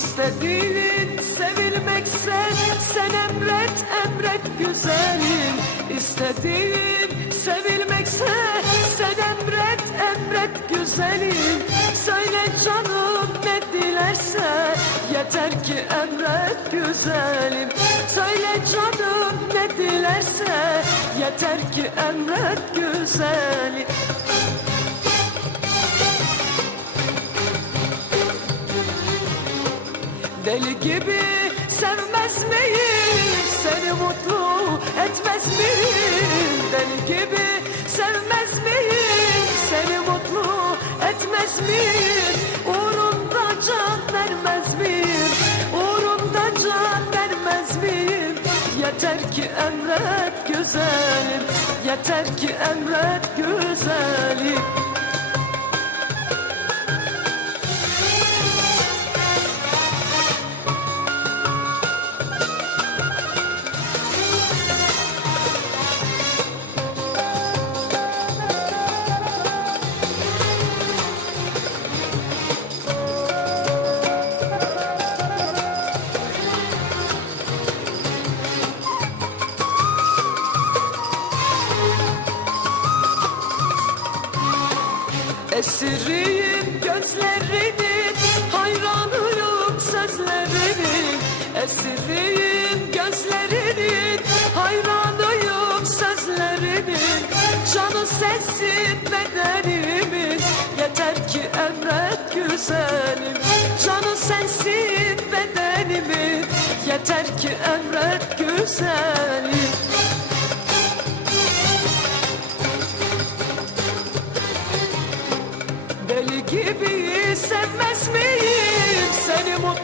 İstediğin sevilmekse sen emret emret güzelim. İstediğin sevilmekse sen emret emret güzelim. Söyle canım ne dilerse yeter ki emret güzelim. Söyle canım ne dilerse yeter ki emret güzelim. Deli gibi sevmez miyim? Seni mutlu etmez miyim? Deli gibi sevmez miyim? Seni mutlu etmez miyim? Uğrunda can vermez miyim? Uğrunda can vermez miyim? Yeter ki emret güzelim. Yeter ki emret güzelim Esiriyim gözlerinin Hayranıyım sözlerinin. Esiriyim gözlerinin Hayranıyım sözlerinin. Canı sensin bedenimin Yeter ki emret güzelim. Canı sensin bedenimin Yeter ki emret güzelim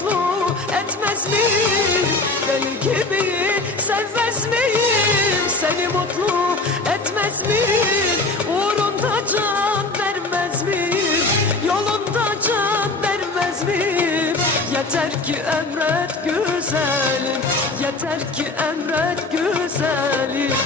mutlu etmez miyim? Deli gibi sevmez miyim? Seni mutlu etmez miyim? Uğrunda can vermez miyim? Yolunda can vermez miyim? Yeter ki emret güzelim Yeter ki emret güzelim